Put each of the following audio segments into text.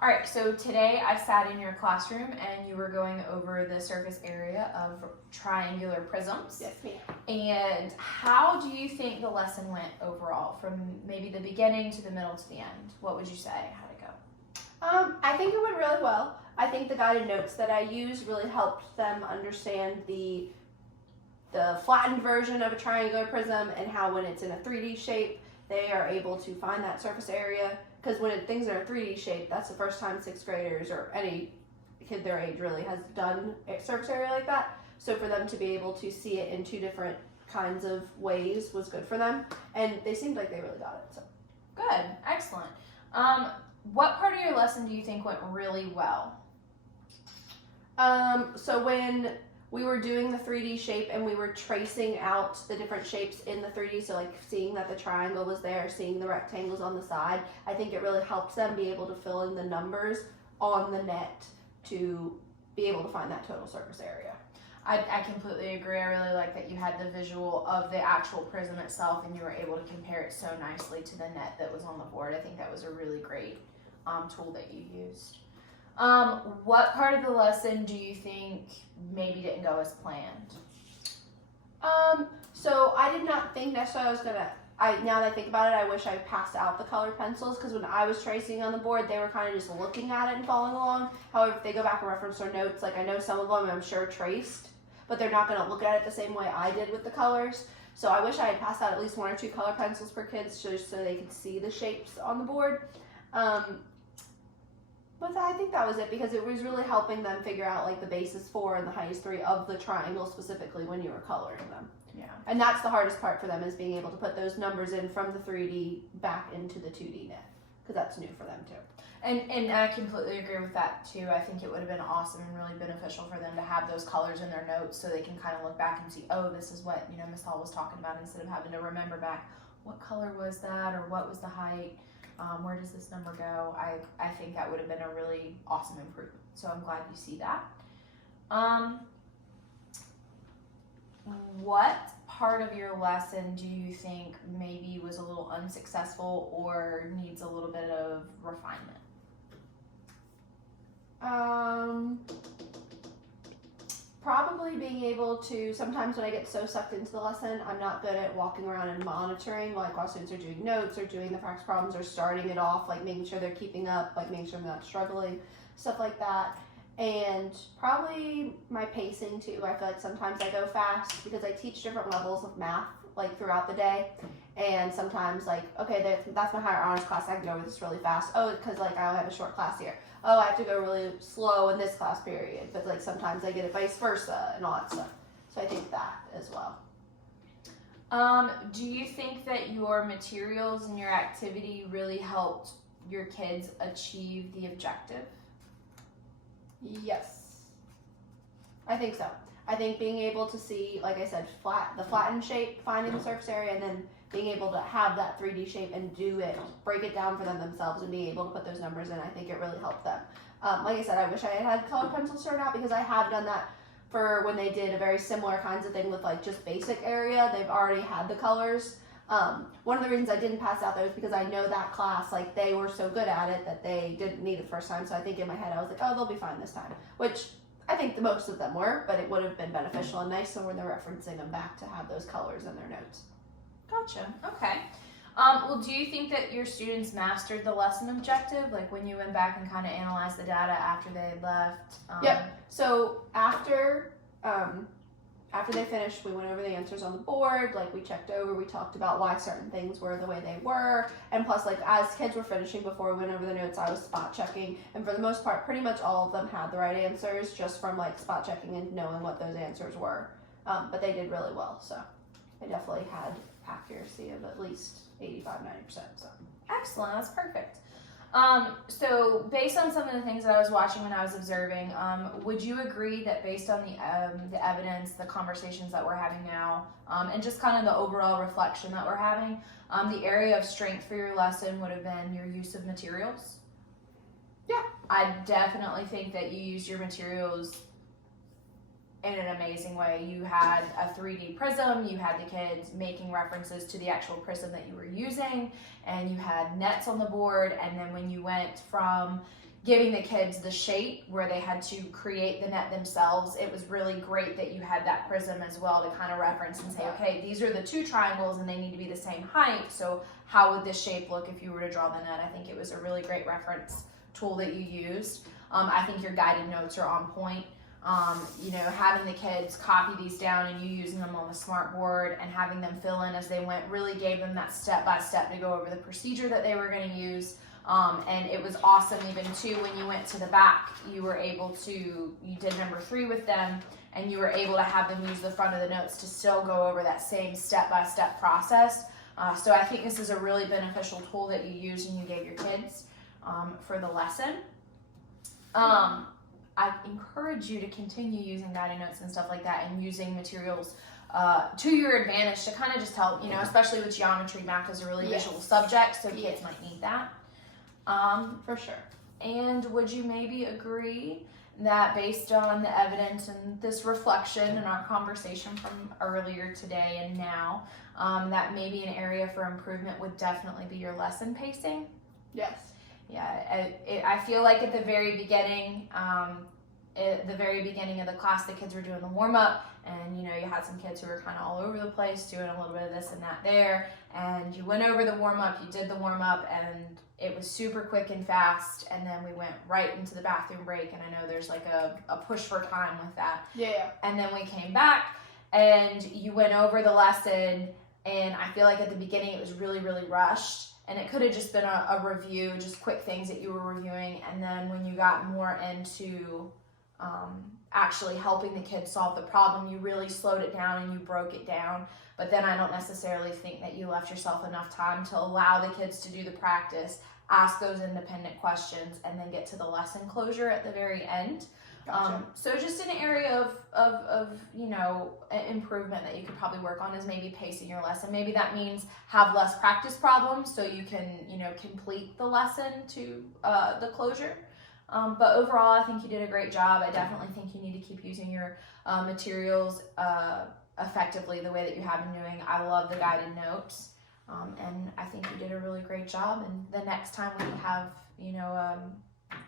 All right, so today I sat in your classroom and you were going over the surface area of triangular prisms. Yes, ma'am. And how do you think the lesson went overall, from maybe the beginning to the middle to the end? What would you say? How'd it go? I think it went really well. I think the guided notes that I used really helped them understand the flattened version of a triangular prism and how when it's in a 3D shape, they are able to find that surface area. Because when things are a 3D shape, that's the first time 6th graders or any kid their age really has done a surface area like that. So for them to be able to see it in 2 different kinds of ways was good for them. And they seemed like they really got it. So good, excellent. What part of your lesson do you think went really well? So when we were doing the 3D shape and we were tracing out the different shapes in the 3D, so like seeing that the triangle was there, seeing the rectangles on the side, I think it really helps them be able to fill in the numbers on the net to be able to find that total surface area. I completely agree. I really like that you had the visual of the actual prism itself and you were able to compare it so nicely to the net that was on the board. I think that was a really great tool that you used. What part of the lesson do you think maybe didn't go as planned? So I did not think necessarily I was gonna, now that I think about it, I wish I passed out the colored pencils, because when I was tracing on the board, they were kind of just looking at it and following along. However, if they go back and reference their notes, like I know some of them I'm sure traced, but they're not gonna look at it the same way I did with the colors. So I wish I had passed out at least 1 or 2 color pencils per kid just so they could see the shapes on the board. But I think that was it, because it was really helping them figure out like the basis 4 and the highest 3 of the triangle specifically when you were coloring them. Yeah. And that's the hardest part for them, is being able to put those numbers in from the 3D back into the 2D net, because that's new for them too. And I completely agree with that too. I think it would have been awesome and really beneficial for them to have those colors in their notes so they can kind of look back and see, oh, this is what, Ms. Hall was talking about, instead of having to remember back, what color was that, or what was the height, where does this number go? I think that would have been a really awesome improvement. So I'm glad you see that. What part of your lesson do you think maybe was a little unsuccessful or needs a little bit of refinement? Probably being able to, sometimes when I get so sucked into the lesson, I'm not good at walking around and monitoring, like while students are doing notes or doing the practice problems or starting it off, like making sure they're keeping up, like making sure they're not struggling, stuff like that. And probably my pacing too. I feel like sometimes I go fast because I teach different levels of math like throughout the day, and sometimes like, okay, that's my higher honors class, I can go over this really fast. Oh, because like I only have a short class here. Oh, I have to go really slow in this class period. But like sometimes I get it vice versa and all that stuff. So I think that as well. Do you think that your materials and your activity really helped your kids achieve the objective? Yes, I think so. I think being able to see, like I said, the flattened shape, finding the surface area, and then being able to have that 3D shape and do it, break it down for them themselves and being able to put those numbers in, I think it really helped them. Like I said, I wish I had colored pencils started out, because I have done that for when they did a very similar kinds of thing with like just basic area. They've already had the colors. One of the reasons I didn't pass out though is because I know that class, like they were so good at it that they didn't need it the first time. So I think in my head I was like, oh, they'll be fine this time, which I think most of them were, but it would have been beneficial and nice so when they're referencing them back to have those colors in their notes. Gotcha. Okay. Well, do you think that your students mastered the lesson objective? Like when you went back and kind of analyzed the data after they had left? Yep. So after they finished, we went over the answers on the board. Like we checked over, we talked about why certain things were the way they were. And plus, like as kids were finishing before we went over the notes, I was spot checking. And for the most part, pretty much all of them had the right answers just from like spot checking and knowing what those answers were. But they did really well. So they definitely had accuracy of at least 85-90%. So excellent. That's perfect. So based on some of the things that I was watching when I was observing, would you agree that based on the evidence, the conversations that we're having now, and just kind of the overall reflection that we're having, the area of strength for your lesson would have been your use of materials? Yeah. I definitely think that you used your materials in an amazing way. You had a 3D prism, you had the kids making references to the actual prism that you were using, and you had nets on the board, and then when you went from giving the kids the shape where they had to create the net themselves. It was really great that you had that prism as well to kind of reference and say, okay, these are the two triangles and they need to be the same height, so how would this shape look if you were to draw the net? I think it was a really great reference tool that you used. I think your guided notes are on point. Having the kids copy these down and you using them on the smart board and having them fill in as they went really gave them that step-by-step to go over the procedure that they were going to use. And it was awesome even too when you went to the back, you did number 3 with them and you were able to have them use the front of the notes to still go over that same step-by-step process. So I think this is a really beneficial tool that you used and you gave your kids for the lesson. I encourage you to continue using guided notes and stuff like that and using materials to your advantage to kind of just help, especially with geometry. Math is a really visual subject, so kids might need that. For sure. And would you maybe agree that based on the evidence and this reflection in our conversation from earlier today and now, that maybe an area for improvement would definitely be your lesson pacing? Yes. Yeah, I feel like at the very beginning, of the class, the kids were doing the warm-up, and you had some kids who were kind of all over the place, doing a little bit of this and that there, and you went over the warm-up, you did the warm-up, and it was super quick and fast, and then we went right into the bathroom break, and I know there's like a push for time with that. Yeah. And then we came back, and you went over the lesson, and I feel like at the beginning it was really, really rushed. And it could have just been a review, just quick things that you were reviewing. And then when you got more into actually helping the kids solve the problem, you really slowed it down and you broke it down. But then I don't necessarily think that you left yourself enough time to allow the kids to do the practice, ask those independent questions, and then get to the lesson closure at the very end. Gotcha. So just an area of improvement that you could probably work on is maybe pacing your lesson. Maybe that means have less practice problems so you can, complete the lesson to the closure. But overall, I think you did a great job. I definitely think you need to keep using your materials effectively the way that you have been doing. I love the guided notes. And I think you did a really great job. And the next time we have,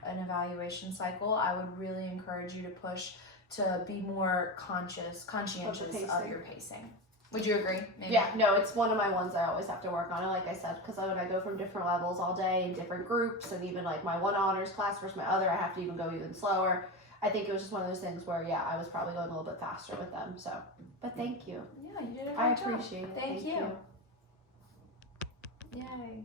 an evaluation cycle, I would really encourage you to push to be more conscientious of your pacing. Would you agree? Maybe? Yeah, no, it's one of my ones I always have to work on. And like I said, because when I go from different levels all day in different groups, and even like my one honors class versus my other, I have to even go even slower. I think it was just one of those things where, I was probably going a little bit faster with them. So, but thank you. Yeah, you did a great I job. appreciate it. Thank you. Yay.